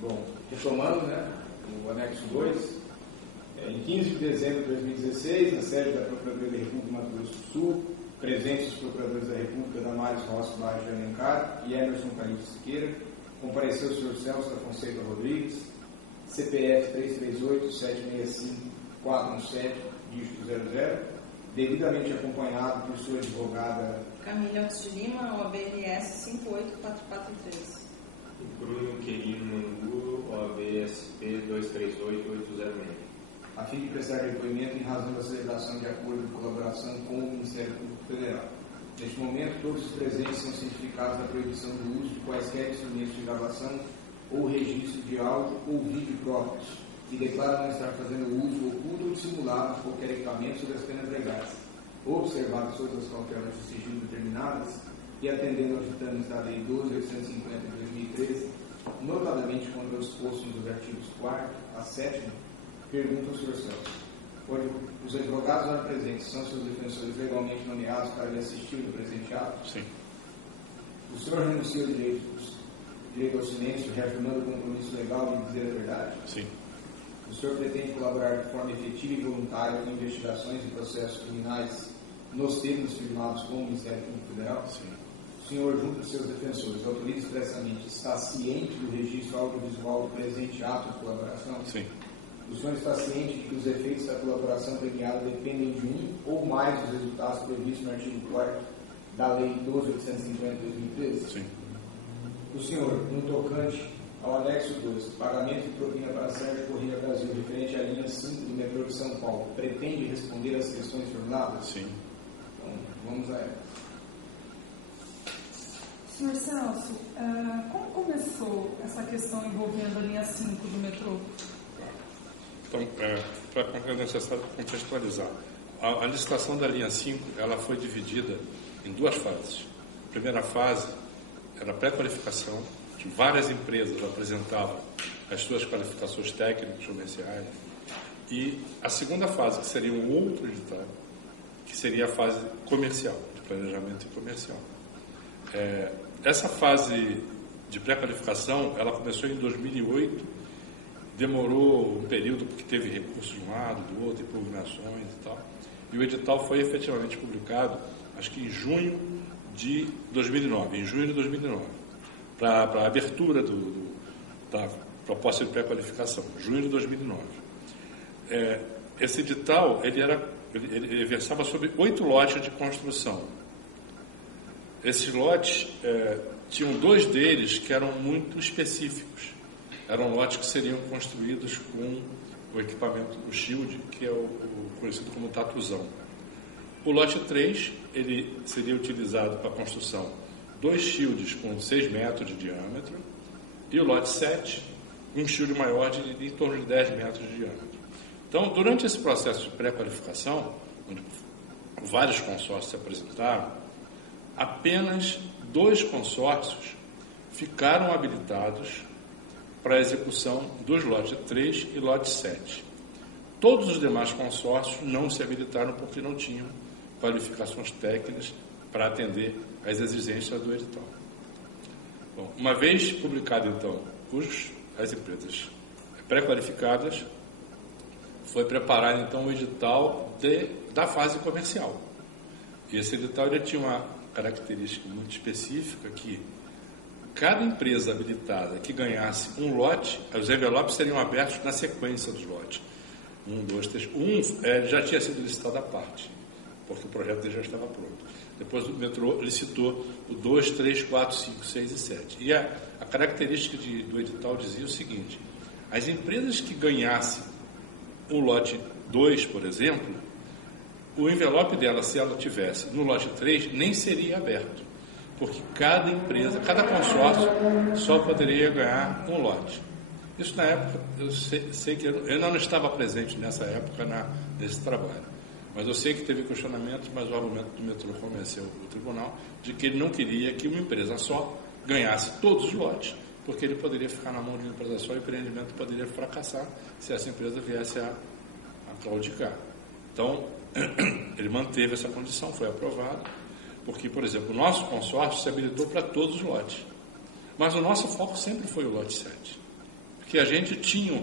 Bom, retomando, né, o anexo 2, em 15 de dezembro de 2016, na sede da Procuradoria da República do Mato Grosso do Sul, presentes os procuradores da República Damares Rossi Laje de Alencar e Emerson Calixto Siqueira, compareceu o senhor Celso da Fonseca Rodrigues, CPF 338-765-417, dígito 00, devidamente acompanhado por sua advogada Camila Augusto de Lima, OABLS 58443. Bruno Querino Mangu, OABSP 238806. a fim de prestar depoimento em razão da celebração de acordo de colaboração com o Ministério Público Federal. Neste momento, todos os presentes são cientificados da proibição do uso de quaisquer instrumentos de gravação ou registro de áudio ou vídeo próprios e declaram não estar fazendo uso oculto ou dissimulado de qualquer equipamento sob as penas legais, observadas todas as cautelas de sigilo determinadas e atendendo aos ditames da Lei 12.850 de 2013, notadamente quanto aos dispostos nos artigos 4º a 7º, pergunta ao Sr. Celso. Os advogados lá presentes são seus defensores legalmente nomeados para lhe assistir no presente ato? Sim. O senhor renuncia ao direito ao silêncio, reafirmando o compromisso legal de dizer a verdade? Sim. O senhor pretende colaborar de forma efetiva e voluntária com investigações e processos criminais nos termos firmados com o Ministério Público Federal? Sim. O senhor, junto aos seus defensores, autoriza expressamente, está ciente do registro audiovisual do presente ato de colaboração? Sim. O senhor está ciente de que os efeitos da colaboração premiada dependem de um ou mais dos resultados previstos no artigo 4º da Lei 12.850 de 2013? Sim. O senhor, no tocante ao anexo 2, pagamento de propina para Sérgio Corrêa Brasil, referente à linha 5 do metrô de São Paulo, pretende responder às questões formuladas? Sim. Então, vamos a ela. Senhor Celso, como começou essa questão envolvendo a linha 5 do metrô? Então, é necessário contextualizar. A licitação da linha 5 ela foi dividida em duas fases. A primeira fase era a pré-qualificação, que várias empresas apresentavam as suas qualificações técnicas, comerciais. E a segunda fase, que seria um outro edital, que seria a fase comercial, de planejamento e comercial. Essa fase de pré-qualificação, ela começou em 2008, demorou um período porque teve recursos de um lado, do outro, impugnações e tal. E o edital foi efetivamente publicado, acho que em junho de 2009, para a abertura da proposta de pré-qualificação, junho de 2009. Esse edital, ele versava sobre 8 lotes de construção. Esses lotes, tinham 2 deles que eram muito específicos. Eram lotes que seriam construídos com o equipamento, o shield, que é o conhecido como tatuzão. O lote 3, ele seria utilizado para a construção 2 shields com 6 metros de diâmetro, e o lote 7, um shield maior de em torno de 10 metros de diâmetro. Então, durante esse processo de pré-qualificação, onde vários consórcios se apresentaram, apenas 2 consórcios ficaram habilitados para a execução dos lotes 3 e lote 7. Todos os demais consórcios não se habilitaram porque não tinham qualificações técnicas para atender às exigências do edital. Bom, uma vez publicado, então, as empresas pré-qualificadas, foi preparado, então, o edital da fase comercial. E esse edital ele tinha uma característica muito específica que cada empresa habilitada que ganhasse um lote, os envelopes seriam abertos na sequência dos lotes. 1, 2, 3. Já tinha sido licitado à parte, porque o projeto dele já estava pronto. Depois o metrô licitou o 2, 3, 4, 5, 6 e 7. E a característica do edital dizia o seguinte: as empresas que ganhassem o lote 2, por exemplo, o envelope dela, se ela tivesse no lote 3, nem seria aberto, porque cada empresa, cada consórcio só poderia ganhar um lote. Isso na época, eu sei que eu não estava presente nessa época nesse trabalho, mas eu sei que teve questionamento, mas o argumento do metrô convenceu o tribunal de que ele não queria que uma empresa só ganhasse todos os lotes, porque ele poderia ficar na mão de uma empresa só e o empreendimento poderia fracassar se essa empresa viesse a claudicar. Então, ele manteve essa condição, foi aprovado, porque, por exemplo, o nosso consórcio se habilitou para todos os lotes, mas o nosso foco sempre foi o lote 7. que a gente tinha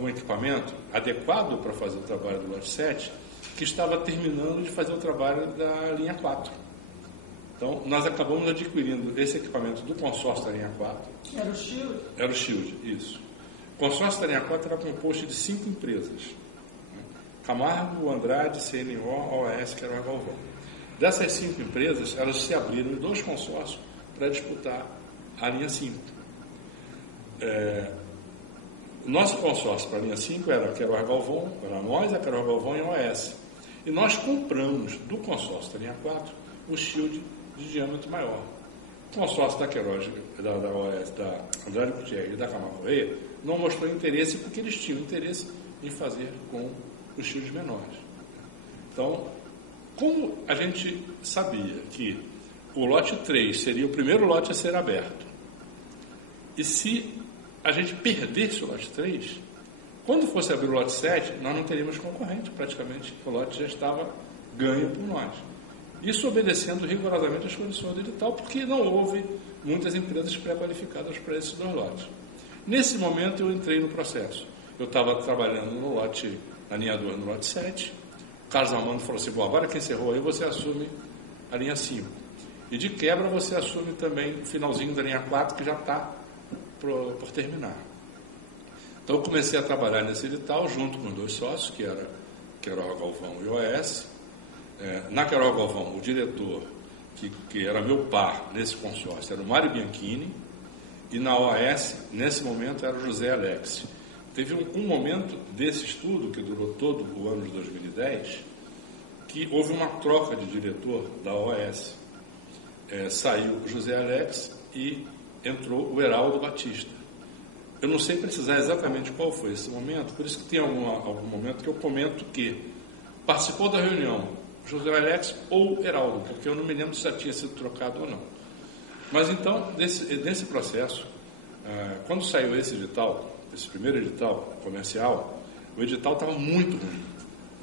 um equipamento adequado para fazer o trabalho do lote 7, que estava terminando de fazer o trabalho da linha 4. Então, nós acabamos adquirindo esse equipamento do consórcio da linha 4. Era o Shield? Era o Shield, isso. O consórcio da linha 4 era composto de 5 empresas. Camargo, Andrade, CNO, OAS, que era o Galvão. Dessas 5 empresas, elas se abriram em 2 consórcios para disputar a linha 5. O nosso consórcio para a linha 5 era a Queiroz Galvão, era nós, a Queiroz Galvão e a OAS. E nós compramos do consórcio da linha 4 o Shield de diâmetro maior. O consórcio da Queiroz, da OAS, da Andrade Gutierrez e da Camargo Correia não mostrou interesse porque eles tinham interesse em fazer com os Shields menores. Então, como a gente sabia que o lote 3 seria o primeiro lote a ser aberto, e se a gente perdesse o lote 3, quando fosse abrir o lote 7, nós não teríamos concorrente, praticamente, o lote já estava ganho por nós. Isso obedecendo rigorosamente as condições do edital, porque não houve muitas empresas pré-qualificadas para esses 2 lotes. Nesse momento eu entrei no processo. Eu estava trabalhando no lote, na linha 2, no lote 7. O Carlos Armando falou assim, bom, agora que encerrou aí, você assume a linha 5. E de quebra você assume também o finalzinho da linha 4, que já está por terminar. Então eu comecei a trabalhar nesse edital junto com 2 sócios, que era Queiroz Galvão e OAS. Na Queiroz Galvão, o diretor, que era meu par nesse consórcio, era o Mário Bianchini, e na OAS, nesse momento, era o José Alex. Teve um momento desse estudo, que durou todo o ano de 2010, que houve uma troca de diretor da OAS. Saiu o José Alex e entrou o Heraldo Batista. Eu não sei precisar exatamente qual foi esse momento, por isso que tem algum momento que eu comento que participou da reunião José Alex ou Heraldo, porque eu não me lembro se já tinha sido trocado ou não. Mas então, nesse processo, quando saiu esse edital, esse primeiro edital comercial, o edital estava muito ruim.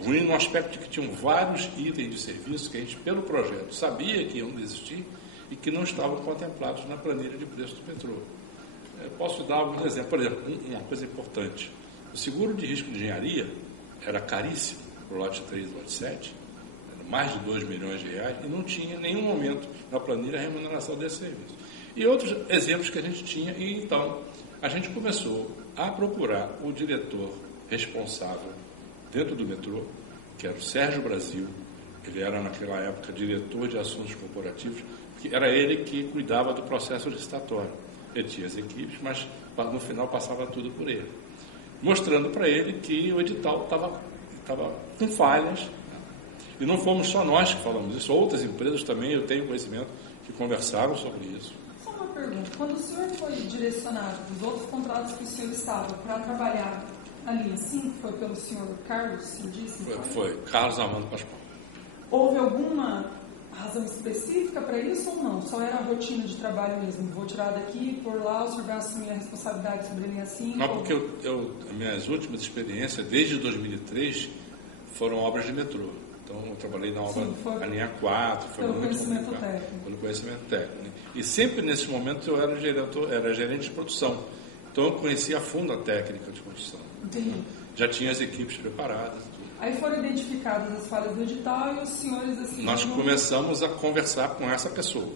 Ruim no aspecto de que tinham vários itens de serviço que a gente, pelo projeto, sabia que iam existir e que não estavam contemplados na planilha de preço do petróleo. Posso dar alguns exemplos. Por exemplo, uma coisa importante. O seguro de risco de engenharia era caríssimo para o lote 3 e lote 7, era mais de 2 milhões de reais, e não tinha em nenhum momento na planilha a remuneração desse serviço. E outros exemplos que a gente tinha, e então a gente começou a procurar o diretor responsável dentro do metrô, que era o Sérgio Brasil. Ele era naquela época diretor de assuntos corporativos, que era ele que cuidava do processo licitatório. Ele tinha as equipes, mas no final passava tudo por ele, mostrando para ele que o edital estava com falhas. E não fomos só nós que falamos isso, outras empresas também, eu tenho conhecimento, que conversaram sobre isso. Só uma pergunta, quando o senhor foi direcionado dos outros contratos que o senhor estava para trabalhar na linha 5, foi pelo senhor Carlos, se disse? Foi Carlos Armando Pascoal. Houve alguma razão específica para isso ou não? Só era a rotina de trabalho mesmo? Vou tirar daqui, por lá, o senhor vai assumir a responsabilidade sobre a linha 5? Não, porque minhas últimas experiências, desde 2003, foram obras de metrô. Então, eu trabalhei na obra da linha 4. Pelo conhecimento técnico. Pelo conhecimento técnico. E sempre nesse momento eu era gerente de produção. Então, eu conhecia a fundo a técnica de produção. Entendi. Já tinha as equipes preparadas. Aí foram identificadas as falhas do edital e os senhores assim... Nós começamos a conversar com essa pessoa.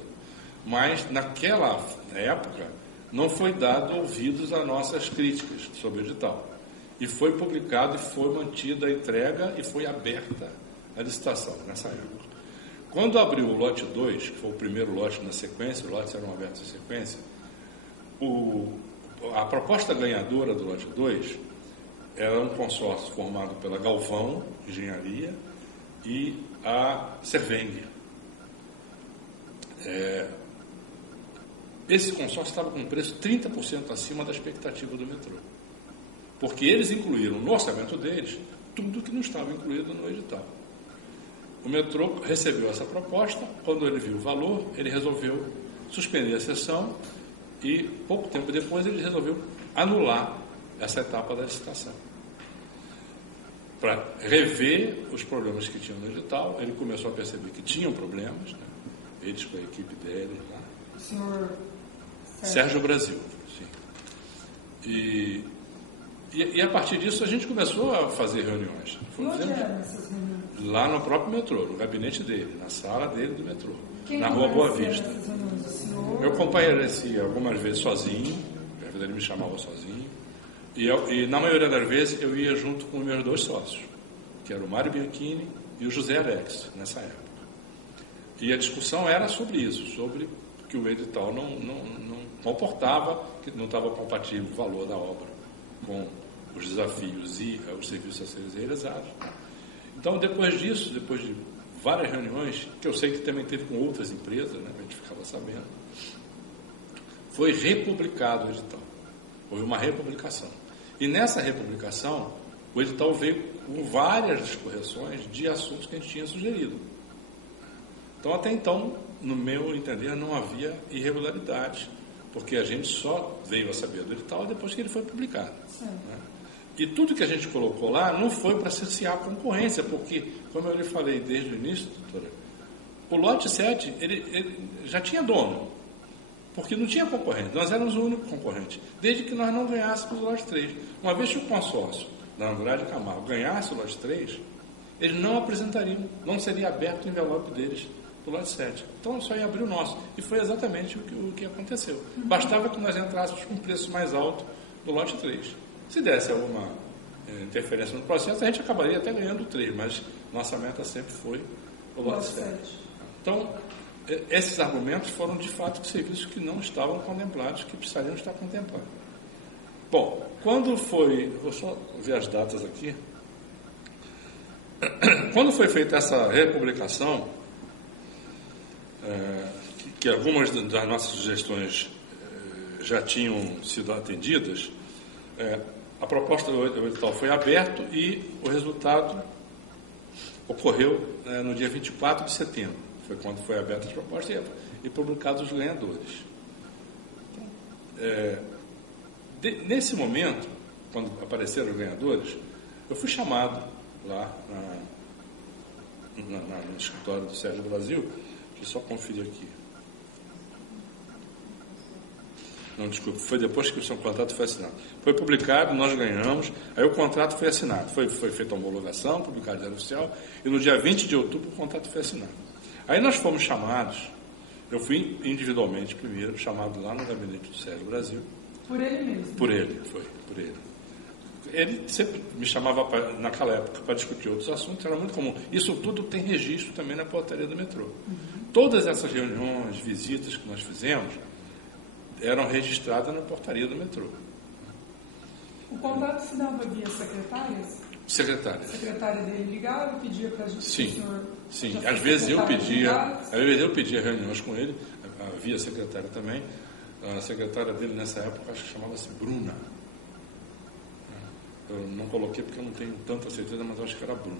Mas, naquela época, não foi dado ouvidos a nossas críticas sobre o edital. E foi publicado e foi mantida a entrega e foi aberta a licitação nessa época. Quando abriu o lote 2, que foi o primeiro lote na sequência, os lotes eram abertos em sequência, a proposta ganhadora do lote 2 era um consórcio formado pela Galvão Engenharia e a Serveng. Esse consórcio estava com um preço 30% acima da expectativa do metrô, porque eles incluíram no orçamento deles tudo que não estava incluído no edital. O metrô recebeu essa proposta, quando ele viu o valor, ele resolveu suspender a sessão e, pouco tempo depois, ele resolveu anular essa etapa da licitação. Para rever os problemas que tinham no edital, ele começou a perceber que tinham problemas, né? Eles com a equipe dele lá. O senhor Sérgio Brasil, sim. E a partir disso a gente começou a fazer reuniões. Onde eram essas reuniões? Lá no próprio metrô, no gabinete dele, na sala dele do metrô, Quem na Rua Boa comparecia Vista. nessas reuniões? O senhor? Eu comparecia algumas vezes sozinho, às vezes ele me chamava sozinho, e na maioria das vezes eu ia junto com meus 2 sócios, que eram o Mário Bianchini e o José Alex, nessa época. E a discussão era sobre isso, sobre que o edital não comportava, que não estava compatível o valor da obra com os desafios e os serviços a serem realizados. Então, depois disso, depois de várias reuniões, que eu sei que também teve com outras empresas, né, a gente ficava sabendo, foi republicado o edital. Houve uma republicação. E nessa republicação, o edital veio com várias correções de assuntos que a gente tinha sugerido. Então, até então, no meu entender, não havia irregularidade, porque a gente só veio a saber do edital depois que ele foi publicado. Né? E tudo que a gente colocou lá não foi para cercear a concorrência, porque, como eu lhe falei desde o início, doutora, o lote 7 ele já tinha dono, porque não tinha concorrente, nós éramos o único concorrente, desde que nós não ganhássemos o lote 3. Uma vez que o consórcio da Andrade Camargo ganhasse o lote 3, eles não apresentariam, não seria aberto o envelope deles do lote 7. Então só ia abrir o nosso. E foi exatamente o que aconteceu. Bastava que nós entrássemos com um preço mais alto do lote 3. Se desse alguma interferência no processo, a gente acabaria até ganhando o 3, mas nossa meta sempre foi o lote 7. Então, esses argumentos foram de fato serviços que não estavam contemplados, que precisariam estar contemplados. Bom, quando foi... Vou só ver as datas aqui. Quando foi feita essa republicação, que algumas das nossas sugestões já tinham sido atendidas, a proposta do edital foi aberto e o resultado ocorreu no dia 24 de setembro. Foi quando foi aberta a proposta e publicados os ganhadores. Nesse momento, quando apareceram os ganhadores, eu fui chamado lá no escritório do Sérgio Brasil. Deixa eu só conferir aqui. Não, desculpa, foi depois que o seu contrato foi assinado. Foi publicado, nós ganhamos, aí o contrato foi assinado. Foi feita a homologação, publicado no Diário Oficial, e no dia 20 de outubro o contrato foi assinado. Aí nós fomos chamados, eu fui individualmente primeiro, chamado lá no gabinete do Sérgio Brasil. Por ele mesmo? Por ele. Ele sempre me chamava, naquela época, para discutir outros assuntos, era muito comum. Isso tudo tem registro também na portaria do metrô. Todas essas reuniões, visitas que nós fizemos, eram registradas na portaria do metrô. O contrato se dava via secretárias? Secretária. A secretária dele ligava, pedia para a gente... Sim. Às vezes eu pedia reuniões com ele, via secretária também. A secretária dele nessa época, acho que chamava-se Bruna. Eu não coloquei porque eu não tenho tanta certeza, mas eu acho que era Bruna.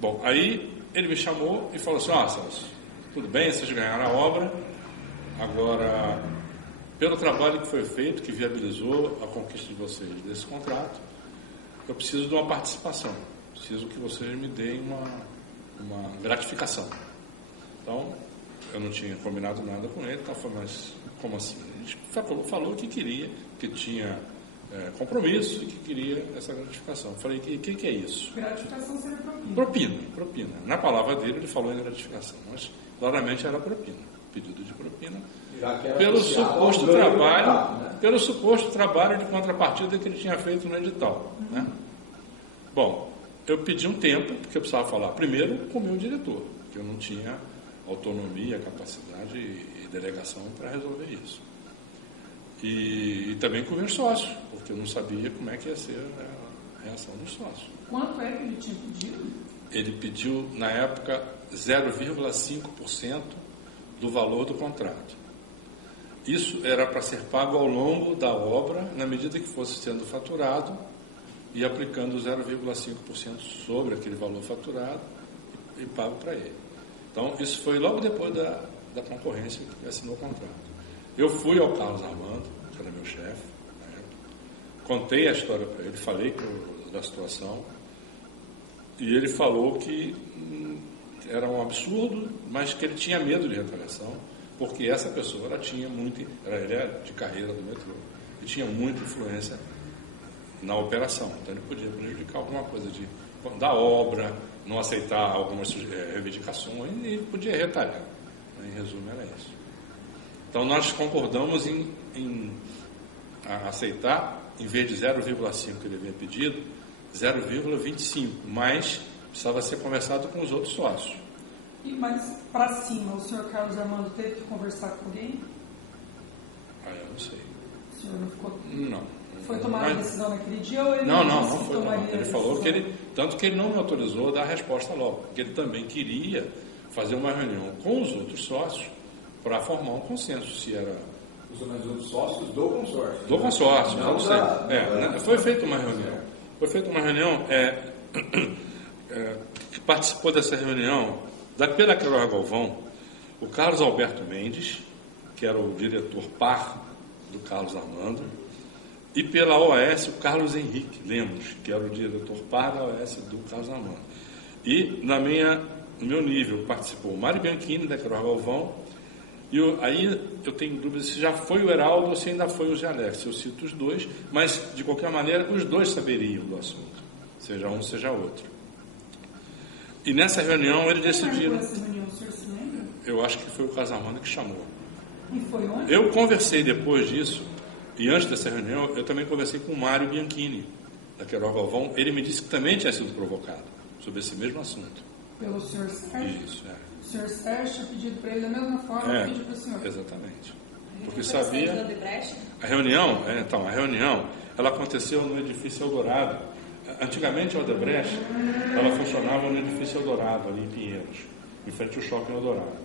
Bom, aí ele me chamou e falou assim: Celso, tudo bem, vocês ganharam a obra, agora, pelo trabalho que foi feito, que viabilizou a conquista de vocês desse contrato, eu preciso de uma participação, preciso que vocês me deem uma gratificação. Então, eu não tinha combinado nada com ele, então foi, mas como assim? A gente falou que queria, que tinha compromisso e que queria essa gratificação. Eu falei, o que é isso? Gratificação seria propina. Propina. Na palavra dele, ele falou em gratificação, mas claramente era propina, pedido de propina, pelo suposto trabalho de contrapartida que ele tinha feito no edital. Né? Bom, eu pedi um tempo, porque eu precisava falar primeiro com o meu diretor, porque eu não tinha autonomia, capacidade e delegação para resolver isso. E também com os meus sócios, porque eu não sabia como é que ia ser a reação dos sócios. Quanto é que ele tinha pedido? Ele pediu, na época, 0,5% do valor do contrato. Isso era para ser pago ao longo da obra, na medida que fosse sendo faturado, e aplicando 0,5% sobre aquele valor faturado e pago para ele. Então, isso foi logo depois da concorrência que assinou o contrato. Eu fui ao Carlos Armando, que era meu chefe, contei a história para ele, falei da situação, e ele falou que era um absurdo, mas que ele tinha medo de retaliação, porque essa pessoa ele é de carreira do metrô, e tinha muita influência na operação. Então ele podia prejudicar alguma coisa da obra, não aceitar algumas reivindicações e ele podia retalhar. Em resumo, era isso. Então nós concordamos em aceitar, em vez de 0,5 que ele havia pedido, 0,25, mas precisava ser conversado com os outros sócios. Mas para cima, o senhor Carlos Armando teve que conversar com alguém? Eu não sei. O senhor não ficou... Não. Foi tomada a decisão naquele dia ou ele não disse que foi tomaria tomada. Ele falou que tanto que ele não me autorizou a dar a resposta logo, porque ele também queria fazer uma reunião com os outros sócios para formar um consenso, se era... Os outros sócios do consórcio. Do consórcio, não sei. Foi feita uma reunião. Que participou dessa reunião, pela Queiroz Galvão, o Carlos Alberto Mendes, que era o diretor par do Carlos Armando, e pela OAS o Carlos Henrique Lemos, que era o diretor par da OAS do Carlos Armando. E no meu nível participou o Mário Bianchini, da Queiroz Galvão, e aí eu tenho dúvidas se já foi o Heraldo ou se ainda foi o Zé Alex. Eu cito os dois, mas de qualquer maneira os dois saberiam do assunto, seja um, seja outro. E nessa reunião eles decidiram... Essa reunião, o senhor se lembra? Eu acho que foi o Carlos Armando que chamou. E foi onde? Eu conversei depois disso, e antes dessa reunião, eu também conversei com o Mário Bianchini, da Queiroz Galvão. Ele me disse que também tinha sido provocado sobre esse mesmo assunto. Pelo senhor Sérgio? Isso, O senhor Sérgio tinha pedido para ele da mesma forma que pediu para o senhor. Exatamente. Porque Foi sabia... do Odebrecht? A reunião, ela aconteceu no edifício Eldorado. Antigamente a Odebrecht, ela funcionava no edifício Eldorado, ali em Pinheiros, em frente ao shopping Eldorado.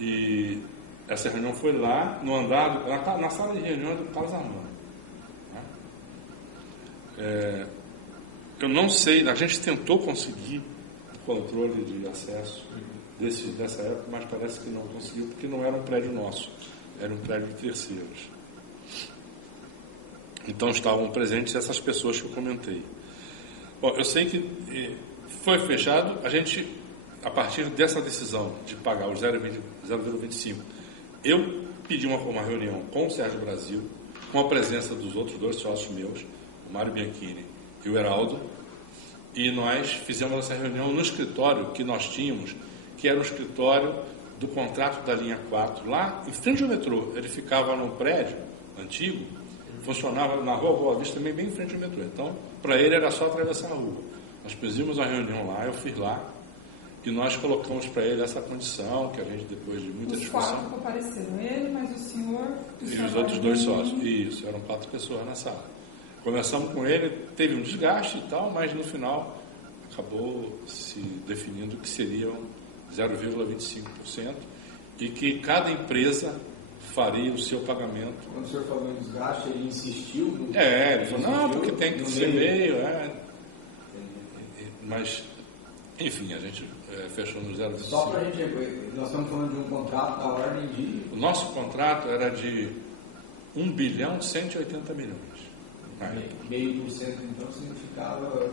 E essa reunião foi lá, no andar, na sala de reunião do Carlos Armando. Eu não sei, a gente tentou conseguir o controle de acesso dessa época, mas parece que não conseguiu, porque não era um prédio nosso, era um prédio de terceiros. Então estavam presentes essas pessoas que eu comentei. Bom, eu sei que foi fechado, a partir dessa decisão de pagar os 0,25, eu pedi uma reunião com o Sérgio Brasil, com a presença dos outros dois sócios meus, o Mário Bianchini e o Heraldo, e nós fizemos essa reunião no escritório que nós tínhamos, que era o escritório do contrato da linha 4, lá em frente ao metrô. Ele ficava num prédio antigo, funcionava na rua Boa Vista, também bem em frente ao metrô. Então, para ele era só atravessar a rua. Nós fizemos a reunião lá, eu fui lá, e nós colocamos para ele essa condição, que a gente, depois de muita discussão... Os 4 apareceram, ele, mas o senhor... E os outros 2 sócios. Isso, eram 4 pessoas na sala. Começamos com ele, teve um desgaste e tal, mas no final acabou se definindo que seriam 0,25% e que cada empresa faria o seu pagamento. Quando o senhor falou em desgaste, ele insistiu? Ele falou, não, porque tem que ser meio. Mas, enfim, a gente fechou no 0,25%. Só para a gente, nós estamos falando de um contrato da ordem de... O nosso contrato era de 1 bilhão 180 milhões. Meio por cento, então, significava...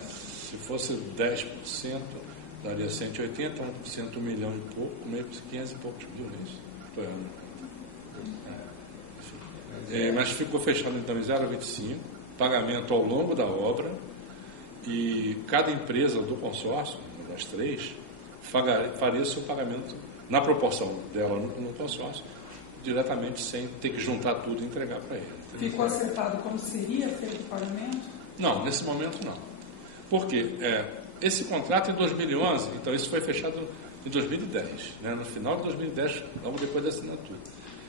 Se fosse 10%, daria 180, 1%, 1 milhão e pouco, meio por 500 e poucos mil, é isso? Mas ficou fechado então em 0,25, pagamento ao longo da obra, e cada empresa do consórcio, uma das 3, faria o seu pagamento na proporção dela no consórcio, diretamente, sem ter que juntar tudo e entregar para ele. Ficou acertado como seria feito o pagamento? Não, nesse momento não. Por quê? Esse contrato em 2011, então isso foi fechado em 2010, né? No final de 2010, logo depois da assinatura.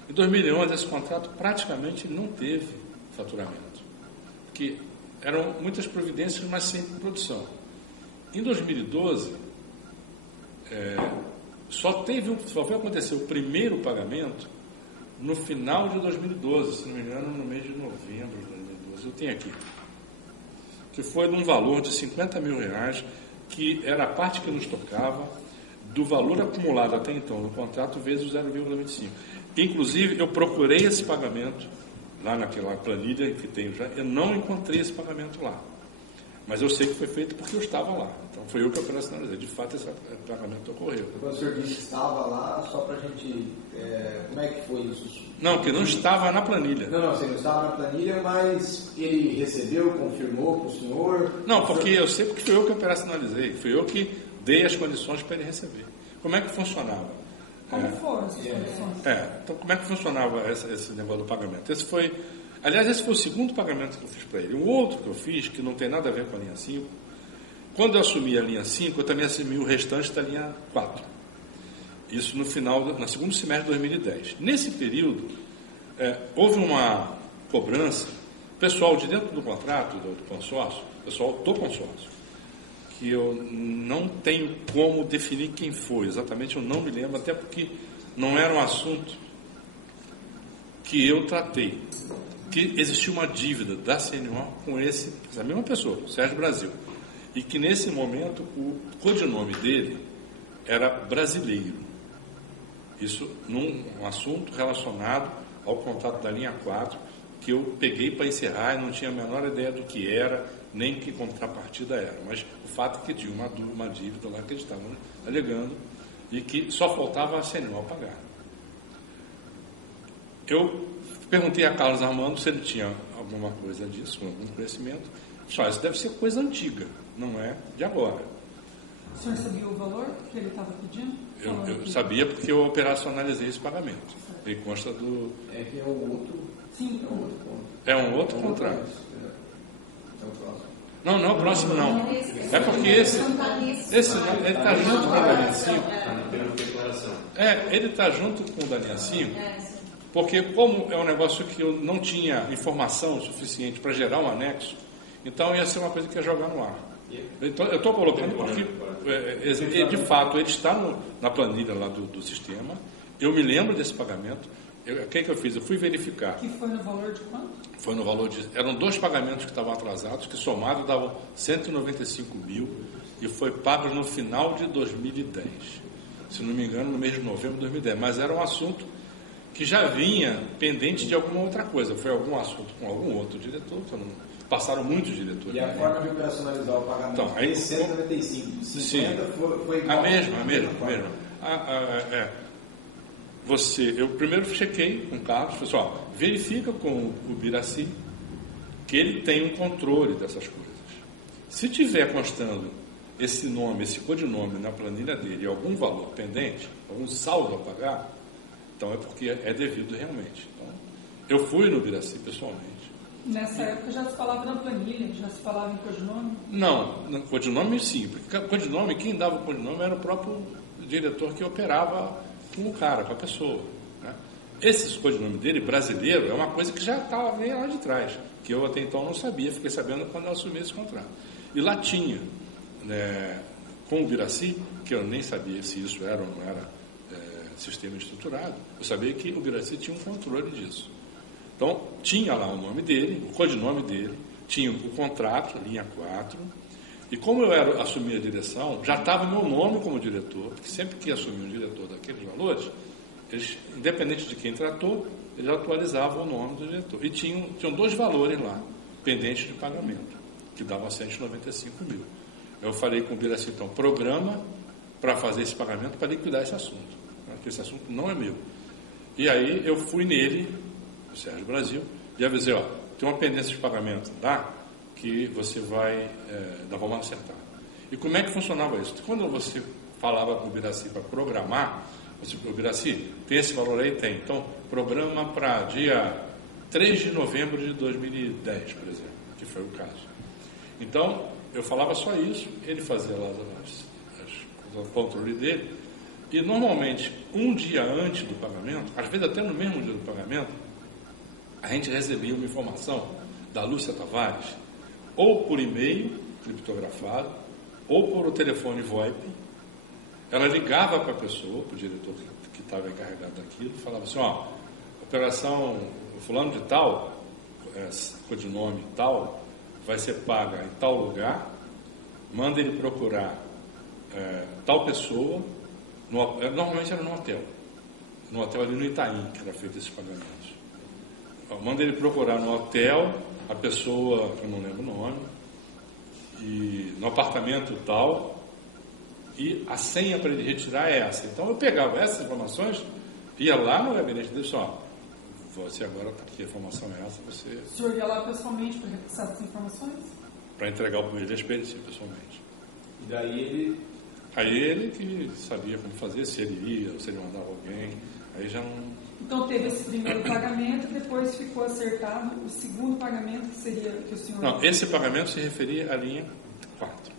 Em 2011, esse contrato praticamente não teve faturamento, porque eram muitas providências, mas sem produção. Em 2012, só foi acontecer o primeiro pagamento no final de 2012, se não me engano, no mês de novembro de 2012. Eu tenho aqui. Que foi de um valor de R$50 mil, que era a parte que nos tocava do valor acumulado até então no contrato vezes o 0,25. Inclusive, eu procurei esse pagamento lá naquela planilha que tenho já, eu não encontrei esse pagamento lá. Mas eu sei que foi feito porque eu estava lá. Então foi eu que operacionalizei. De fato, esse pagamento ocorreu. Quando o senhor disse que estava lá, só para a gente... como é que foi isso? Não, que não estava na planilha. Não, você não estava na planilha, mas ele recebeu, confirmou para o senhor? Não, porque eu sei porque foi eu que operacionalizei. Fui eu que dei as condições para ele receber. Como é que funcionava? Como foram essas condições? Então como é que funcionava esse negócio do pagamento? Esse foi o segundo pagamento que eu fiz para ele. Um outro que eu fiz, que não tem nada a ver com a linha 5, quando eu assumi a linha 5, eu também assumi o restante da linha 4. Isso no segundo semestre de 2010. Nesse período, houve uma cobrança, pessoal de dentro do contrato, do consórcio, que eu não tenho como definir quem foi, exatamente eu não me lembro, até porque não era um assunto que eu tratei, que existia uma dívida da CNO com essa mesma pessoa, o Sérgio Brasil, e que nesse momento o codinome dele era brasileiro. Isso num assunto relacionado ao contrato da linha 4, que eu peguei para encerrar e não tinha a menor ideia do que era, nem que contrapartida era. Mas o fato é que tinha uma dívida lá que eles estavam alegando e que só faltava a CNO pagar. Eu perguntei a Carlos Armando se ele tinha alguma coisa disso, algum conhecimento. Só isso deve ser coisa antiga, não é de agora. O senhor sabia o valor que ele estava pedindo? Eu sabia porque eu operacionalizei esse pagamento. Ele consta do... que é o outro... Sim. É um outro contrato. É o próximo. Não é o próximo, não. É porque esse ele está junto com o da linha 5. Ele está junto com o da linha 5, porque como é um negócio que eu não tinha informação suficiente para gerar um anexo, então ia ser uma coisa que ia jogar no ar. Então, eu estou colocando porque, de fato, ele está na planilha lá do sistema. Eu me lembro desse pagamento. O que eu fiz? Eu fui verificar. Que foi no valor de quanto? Foi no valor de... Eram 2 pagamentos que estavam atrasados, que somados davam 195 mil, e foi pago no final de 2010. Se não me engano, no mês de novembro de 2010. Mas era um assunto que já vinha pendente de alguma outra coisa. Foi algum assunto com algum outro diretor, passaram muitos diretores. E a forma de operacionalizar o pagamento? Então, aí, 195, 50 sim, foi igual? A mesma. Eu primeiro chequei com o Carlos, pessoal, verifica com o Biraci que ele tem um controle dessas coisas. Se tiver constando esse nome, esse codinome na planilha dele e algum valor pendente, algum saldo a pagar, então é porque é devido realmente. Então, eu fui no Biraci pessoalmente. Nessa época já se falava na planilha, já se falava em codinome? Não, codinome sim, porque codinome, quem dava o codinome era o próprio diretor que operava com o cara, com a pessoa. Né? Esse codinome dele, brasileiro, é uma coisa que já estava bem lá de trás, que eu até então não sabia, fiquei sabendo quando eu assumi esse contrato. E lá tinha, com o Biraci, que eu nem sabia se isso era ou não era sistema estruturado, eu sabia que o Biraci tinha um controle disso. Então, tinha lá o nome dele, o codinome dele, tinha o contrato, linha 4, e como eu assumi a direção, já estava o meu nome como diretor, porque sempre que assumia um diretor daqueles valores, eles, independente de quem tratou, eles atualizavam o nome do diretor. E tinham 2 valores lá, pendentes de pagamento, que davam 195 mil. Eu falei com o Biraci, então, programa para fazer esse pagamento para liquidar esse assunto, porque esse assunto não é meu. E aí eu fui nele, o Sérgio Brasil, e avisei, tem uma pendência de pagamento lá, que você vai, nós vamos acertar. E como é que funcionava isso? Quando você falava com o Biraci para programar, o Biraci, tem esse valor aí? Tem. Então, programa para dia 3 de novembro de 2010, por exemplo, que foi o caso. Então, eu falava só isso, ele fazia lá o controle dele, e normalmente, um dia antes do pagamento, às vezes até no mesmo dia do pagamento, a gente recebia uma informação da Lúcia Tavares, ou por e-mail criptografado, ou por o telefone VoIP. Ela ligava para a pessoa, para o diretor que estava encarregado daquilo, e falava assim, operação fulano de tal, codinome tal, vai ser paga em tal lugar, manda ele procurar tal pessoa, normalmente era no hotel ali no Itaim, que era feito esses pagamentos. Manda ele procurar no hotel a pessoa, que eu não lembro o nome, e no apartamento tal, e a senha para ele retirar é essa. Então eu pegava essas informações, ia lá no gabinete dele, só, você agora, porque a informação é essa, você... O senhor ia lá pessoalmente para repassar essas informações? Para entregar o primeiro expediente pessoalmente. E daí ele... Aí ele que sabia como fazer, se ele ia, se ele mandava alguém, aí já não... Então teve esse primeiro pagamento, depois ficou acertado o segundo pagamento, que seria que o senhor... Não, esse pagamento se referia à linha 4.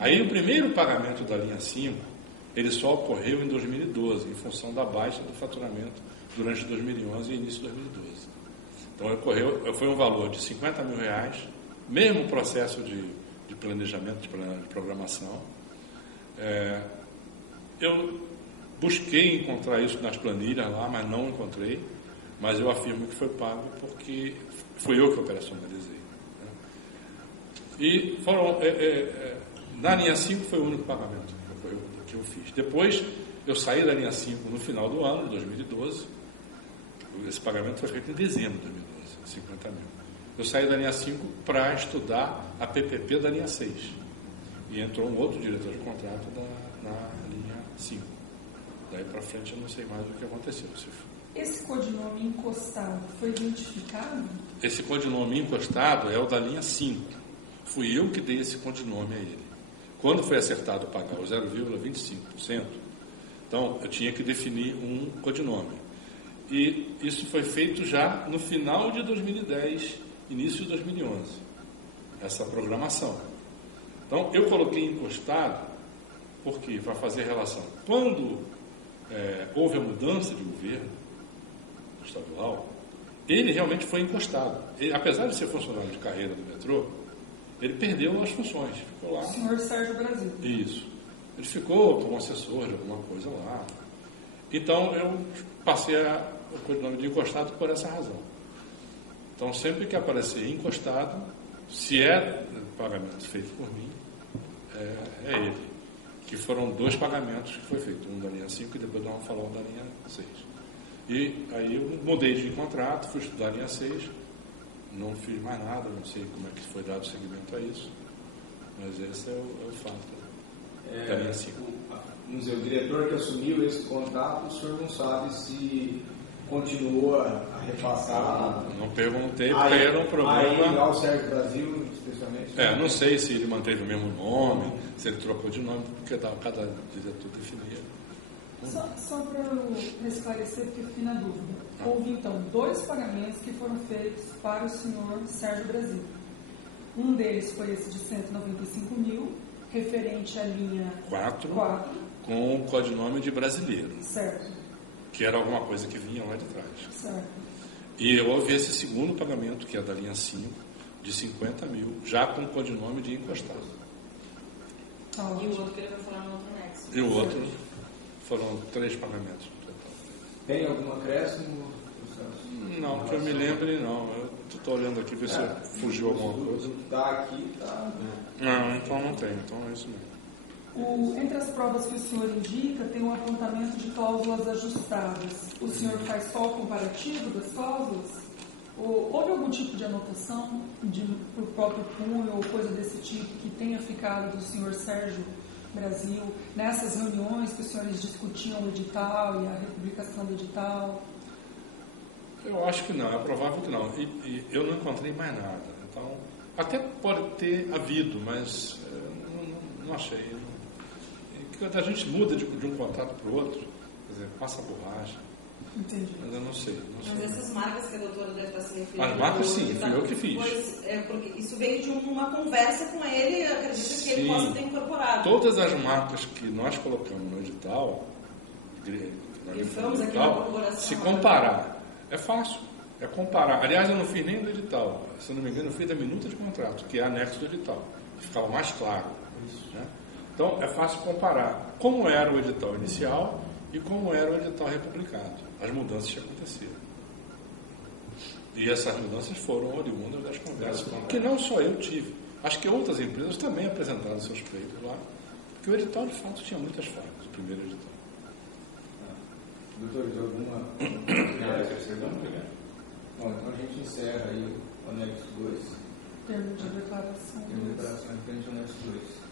Aí o primeiro pagamento da linha 5, ele só ocorreu em 2012, em função da baixa do faturamento durante 2011 e início de 2012. Então ocorreu, foi um valor de R$50 mil, mesmo processo de planejamento, de programação. Eu busquei encontrar isso nas planilhas lá, mas não encontrei, mas eu afirmo que foi pago porque fui eu que operacionalizei. Né? E foram, na linha 5 foi o único pagamento que eu fiz. Depois eu saí da linha 5 no final do ano, 2012, esse pagamento foi feito em dezembro de 2012, 50 mil. Eu saí da linha 5 para estudar a PPP da linha 6. E entrou um outro diretor de contrato na linha 5. Daí para frente eu não sei mais o que aconteceu. Esse codinome encostado foi identificado? Esse codinome encostado é o da linha 5. Fui eu que dei esse codinome a ele. Quando foi acertado pagar o 0,25%, então eu tinha que definir um codinome. E isso foi feito já no final de 2010, início de 2011, essa programação. Então, eu coloquei encostado, porque para fazer relação. Quando houve a mudança de governo estadual, ele realmente foi encostado. Ele, apesar de ser funcionário de carreira do metrô, ele perdeu as funções, ficou lá. O senhor Sérgio Brasil. Isso. Ele ficou como assessor de alguma coisa lá. Então, eu passei o codinome de encostado por essa razão. Então, sempre que aparecer encostado, se é pagamento feito por mim, é ele. Que foram 2 pagamentos que foi feito, um da linha 5 e depois nós vamos falar um da linha 6. E aí eu mudei de contrato, fui estudar a linha 6, não fiz mais nada, não sei como é que foi dado seguimento a isso, mas esse é o fato da linha 5. Vamos dizer, o diretor que assumiu esse contrato, o senhor não sabe se continua a repassar. Não perguntei, porque aí era um problema. Aí, ao Sérgio Brasil, especialmente. Não sei se ele manteve o mesmo nome, se ele trocou de nome, porque cada diretor definia. Só para esclarecer, porque eu fiquei na dúvida. Houve, então, 2 pagamentos que foram feitos para o senhor Sérgio Brasil. Um deles foi esse de 195 mil, referente à linha 4, com o codinome de brasileiro. Certo. Que era alguma coisa que vinha lá de trás. Certo. E houve esse segundo pagamento, que é da linha 5, de 50 mil, já com o codinome de encostado. E o outro que ele vai falar no outro anexo. E o outro foram 3 pagamentos no total. Tem algum acréscimo? Não, que eu me lembre, não. Eu estou olhando aqui, ver se fugiu alguma coisa. Está aqui, está. Não, então não tem, então é isso mesmo. Entre as provas que o senhor indica, tem um apontamento de cláusulas ajustadas. O senhor faz só o comparativo das cláusulas? Ou houve algum tipo de anotação por próprio punho ou coisa desse tipo que tenha ficado do senhor Sérgio Brasil nessas reuniões que os senhores discutiam o edital e a republicação do edital? Eu acho que não, é provável que não. E eu não encontrei mais nada. Então, até pode ter havido, mas não achei. A gente muda de um contrato para o outro, quer dizer, passa a borracha. Entendi. Mas eu não sei. Mas essas marcas que a doutora deve estar se referindo... As marcas, sim, fui eu que fiz. Pois, porque isso veio de uma conversa com ele, acredito que ele possa ter incorporado. Todas as marcas que nós colocamos no edital, se comparar, é fácil. É comparar. Aliás, eu não fiz nem do edital. Se eu não me engano, eu fiz da minuta de contrato, que é anexo do edital. Que ficava mais claro. Né? Então, é fácil comparar como era o edital inicial e como era o edital republicado. As mudanças que aconteceram. E essas mudanças foram oriundas das conversas, que não só eu tive. Acho que outras empresas também apresentaram seus pleitos lá, porque o edital, de fato, tinha muitas falhas, o primeiro edital. Doutor, de alguma... Bom, então a gente encerra aí o anexo 2. Termo de declaração. Termo de declaração referente ao anexo 2.